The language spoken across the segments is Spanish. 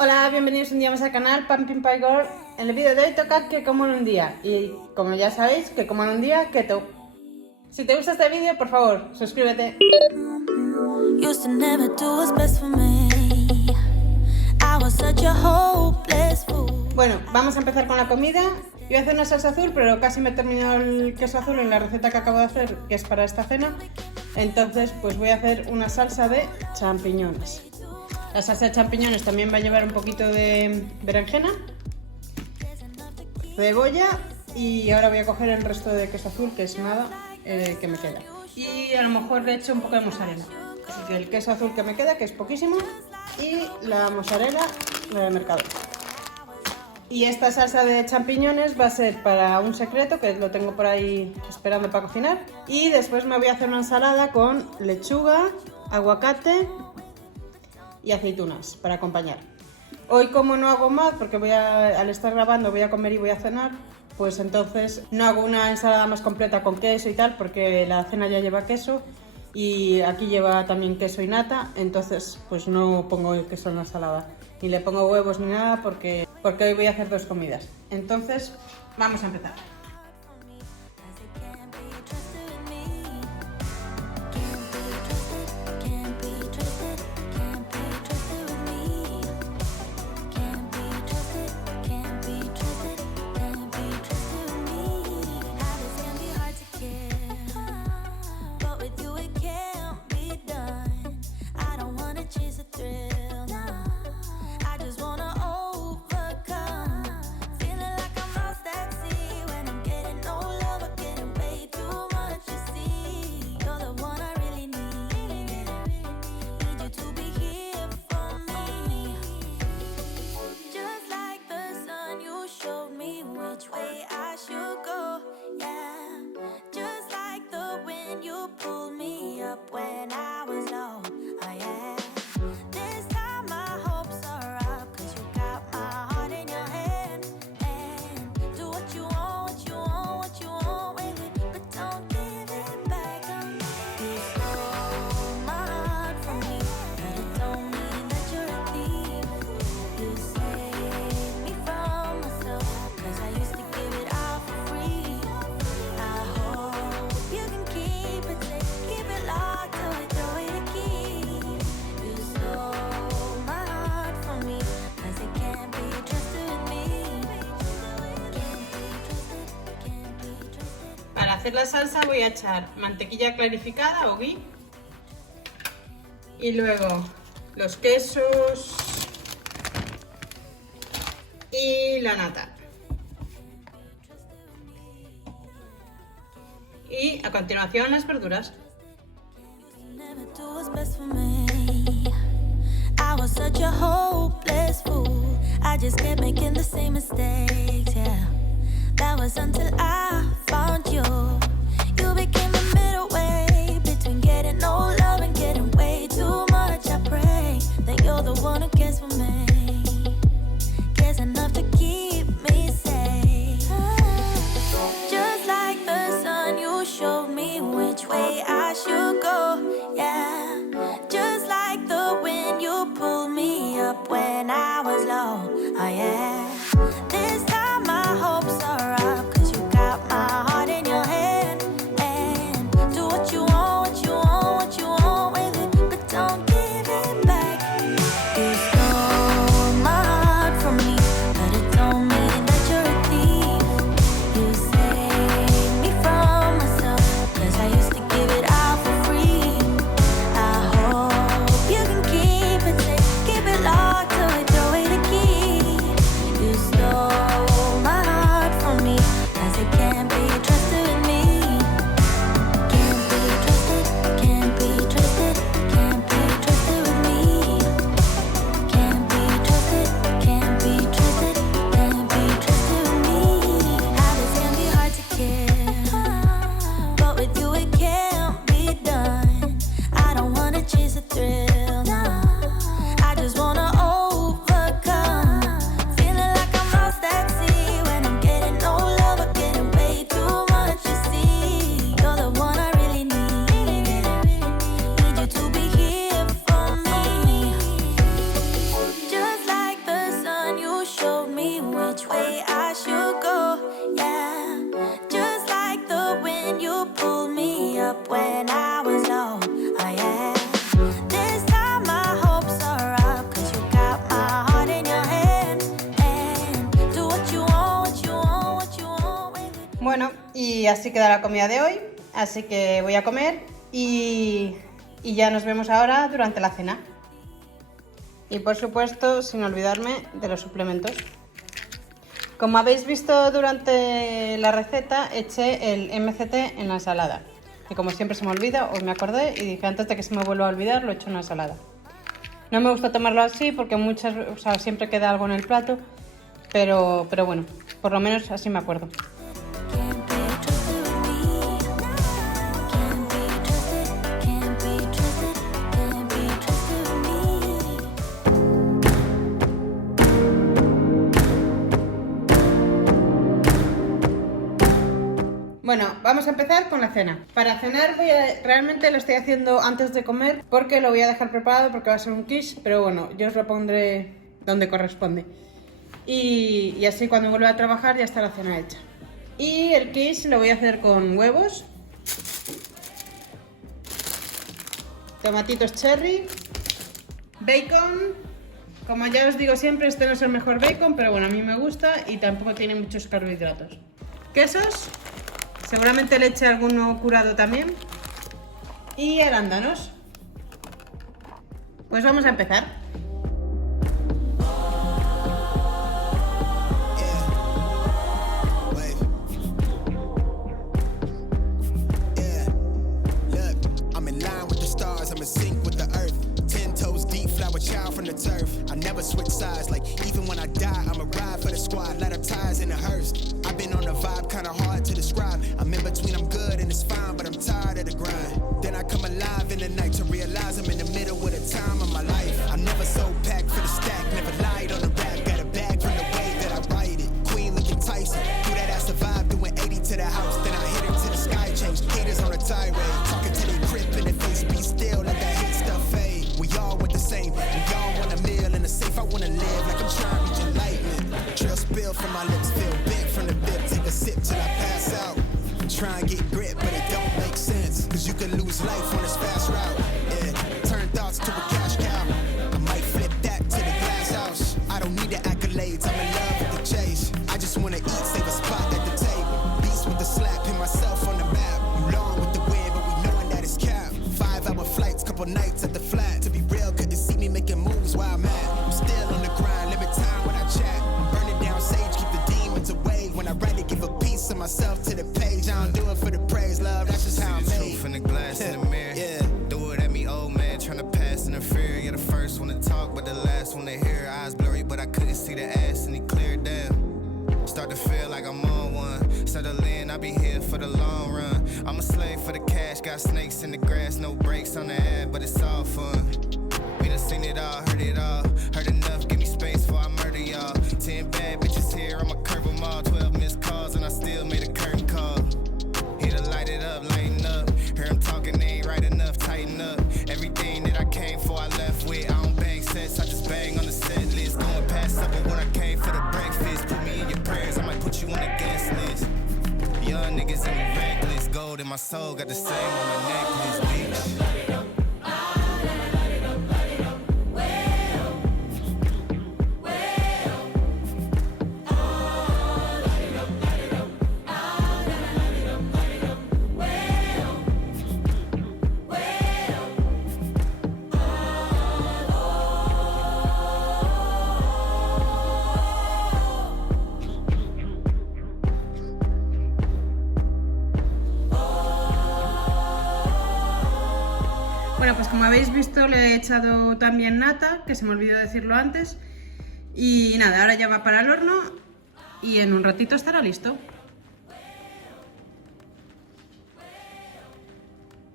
Hola, bienvenidos un día más al canal Pumpkin Pie Girl. En el vídeo de hoy toca que como en un día. Y como ya sabéis, que como en un día, keto. Si te gusta este vídeo, por favor, suscríbete. Bueno, vamos a empezar con la comida. Yo voy a hacer una salsa azul, pero casi me he terminado el queso azul en la receta que acabo de hacer, que es para esta cena. Entonces, pues voy a hacer una salsa de champiñones. La salsa de champiñones también va a llevar un poquito de berenjena, cebolla y ahora voy a coger el resto de queso azul, que es nada, que me queda. Y a lo mejor le echo un poco de mozzarella. Así que el queso azul que me queda, que es poquísimo, y la mozzarella de mercado. Y esta salsa de champiñones va a ser para un secreto, que lo tengo por ahí esperando para cocinar. Y después me voy a hacer una ensalada con lechuga, aguacate y aceitunas para acompañar. Hoy, como no hago más, porque al estar grabando voy a comer y voy a cenar, pues entonces no hago una ensalada más completa con queso y tal, porque la cena ya lleva queso y aquí lleva también queso y nata, entonces pues no pongo el queso en la ensalada, ni le pongo huevos ni nada, porque hoy voy a hacer dos comidas. Entonces vamos a empezar. Para hacer la salsa voy a echar mantequilla clarificada o ghee y luego los quesos y la nata. Y a continuación las verduras. That was until I found you. You became the middle way between getting no love and getting way too much. I pray that you're the one who cares for me, cares enough to keep me safe. Just like the sun, you showed me which way I should go. Yeah, just like the wind, you pulled me up when I was low. Oh yeah. This time my hopes are up, 'cause you got my heart in your hand. And do what you want, what you want, what you want with it, but don't give it back. You stole my heart from me, but it don't mean that you're a thief. You saved me from myself, 'cause I used to give it out for free. I hope you can keep it safe, keep it locked till we throw away the key. Y así queda la comida de hoy, así que voy a comer y ya nos vemos ahora durante la cena. Y por supuesto, sin olvidarme de los suplementos. Como habéis visto durante la receta, eché el MCT en la ensalada. Y como siempre se me olvida, hoy me acordé y dije antes de que se me vuelva a olvidar, lo echo en la ensalada. No me gusta tomarlo así porque siempre queda algo en el plato, pero bueno, por lo menos así me acuerdo. Bueno, vamos a empezar con la cena. Para cenar realmente lo estoy haciendo antes de comer porque lo voy a dejar preparado porque va a ser un quiche, pero bueno, yo os lo pondré donde corresponde. Y así cuando vuelva a trabajar ya está la cena hecha. Y el quiche lo voy a hacer con huevos, tomatitos cherry, bacon. Como ya os digo siempre, este no es el mejor bacon, pero bueno, a mí me gusta y tampoco tiene muchos carbohidratos. Quesos. Seguramente le eche alguno curado también. Y arándanos. Pues vamos a empezar. From the turf, I never switch sides. Like even when I die, I'ma ride for the squad. Let our ties in the hearse. I've been on a vibe, kinda hard to describe. I'm in between, I'm good and it's fine, but I'm tired of the grind. Then I come alive in the night to realize I'm in the middle of the time of my life. I'm never so packed for the stack, never lied on the rap. Got a bag from the way that I write it. Queen looking Tyson, do that ass survive, doing 80 to the house. Then I hit her to the sky, change haters on a tirade. Talking to their crib in their face, be still, let that hate stuff fade. We all want the same. I wanna live like I'm trying to reach enlightenment. Trail spill from my lips, feel big from the bib. Take a sip till I pass out. Try and get grit, but it don't make sense. Cause you can lose life on this fast route. Yeah, turn thoughts to a cash cow. I might flip that to the glass house. I don't need the accolades, I'm in love with the chase. I just wanna eat, save a spot at the table. Beast with the slap, pin myself on the map. You long with the wind, but we knowing that it's capped. 5-hour flights, couple nights at the flat. To be real, couldn't see me making moves while I'm at. Still on the grind, limit time when I chat. I'm burning down sage, keep the demons away. When I write it, give a piece of myself to the page. I don't do it for the praise, love, that's just how I'm made. Truth in the glass in the mirror. Yeah. Do it at me, old man, tryna pass in the fear. You're the first one to talk, but the last one to hear. Eyes blurry, but I couldn't see the ass, and he cleared down. Start to feel like I'm on one. Settle in, I'll be here for the long run. I'm a slave for the cash, got snakes in the grass, no brakes on the ad, but it's all fun. We done seen it all, heard enough, give me space before I murder y'all. 10 bad bitches here, I'ma curve them all. 12 missed calls and I still made a curtain call. Here to light it up, lighten up. Hear him talking, they ain't right enough, tighten up. Everything that I came for, I left with. I don't bang sets, I just bang on the set list. Going past supper when I came for the breakfast. Put me in your prayers, I might put you on the guest list. Young niggas in me reckless, gold in my soul, got the same on my necklace, bitch. Bueno, pues como habéis visto le he echado también nata, que se me olvidó decirlo antes. Y nada, ahora ya va para el horno y en un ratito estará listo.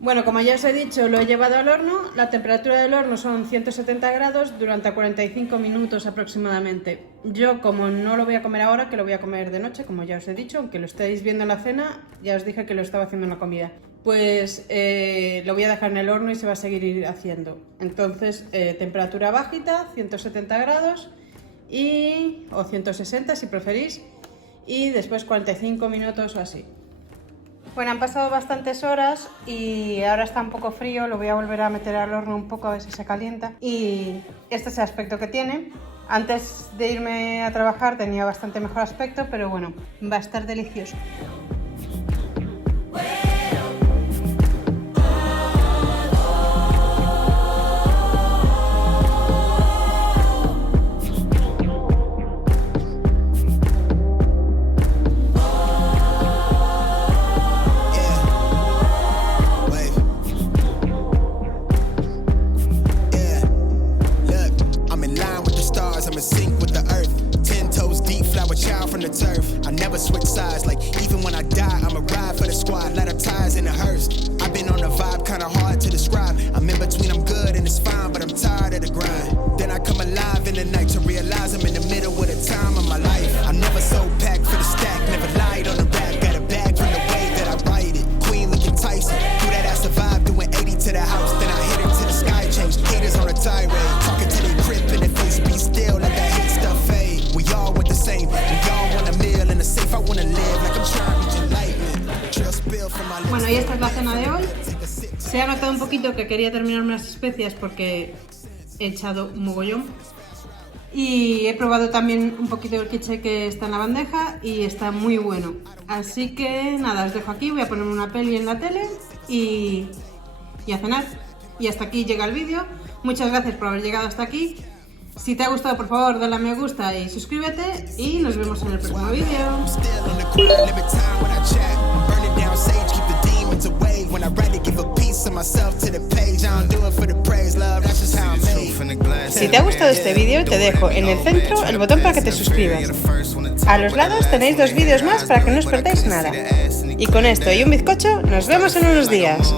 Bueno, como ya os he dicho, lo he llevado al horno. La temperatura del horno son 170 grados durante 45 minutos aproximadamente. Yo, como no lo voy a comer ahora, que lo voy a comer de noche, como ya os he dicho, aunque lo estéis viendo en la cena, ya os dije que lo estaba haciendo en la comida. Pues lo voy a dejar en el horno y se va a seguir haciendo. Entonces, temperatura bajita, 170 grados o 160 si preferís, y después 45 minutos o así. Bueno, han pasado bastantes horas y ahora está un poco frío, lo voy a volver a meter al horno un poco a ver si se calienta. Y este es el aspecto que tiene. Antes de irme a trabajar tenía bastante mejor aspecto, pero bueno, va a estar delicioso. skies. Like even when I die, I'ma ride for the squad. Light up tires in a hearse. I've been on a vibe kinda hard to describe. I'm in between, I'm good and it's fine, but I'm tired of the grind. Then I come alive in the night to realize I'm in the middle of the time of my life. I'm never so packed for the stack, never lied on the rap. Got a bag from the way that I write it. Queen looking Tyson, through that I survived, doing 80 to the house. Then I hit her to the sky, changed haters on a tirade. Talking to their crib in the face, be still, let that hate stuff fade. We all want the same, we all want a meal in the safe. I wanna live like I'm trying to reach enlightenment. Trail spill from my lips. Bueno, y esta es la cena de hoy. Se ha notado un poquito que quería terminarme las especias porque he echado un mogollón. Y he probado también un poquito del quiche que está en la bandeja y está muy bueno. Así que nada, os dejo aquí, voy a ponerme una peli en la tele y a cenar. Y hasta aquí llega el vídeo. Muchas gracias por haber llegado hasta aquí. Si te ha gustado, por favor, dale a me gusta y suscríbete y nos vemos en el próximo vídeo. Si te ha gustado este vídeo, te dejo en el centro el botón para que te suscribas. A los lados tenéis 2 vídeos más para que no os perdáis nada. Y con esto y un bizcocho, nos vemos en unos días.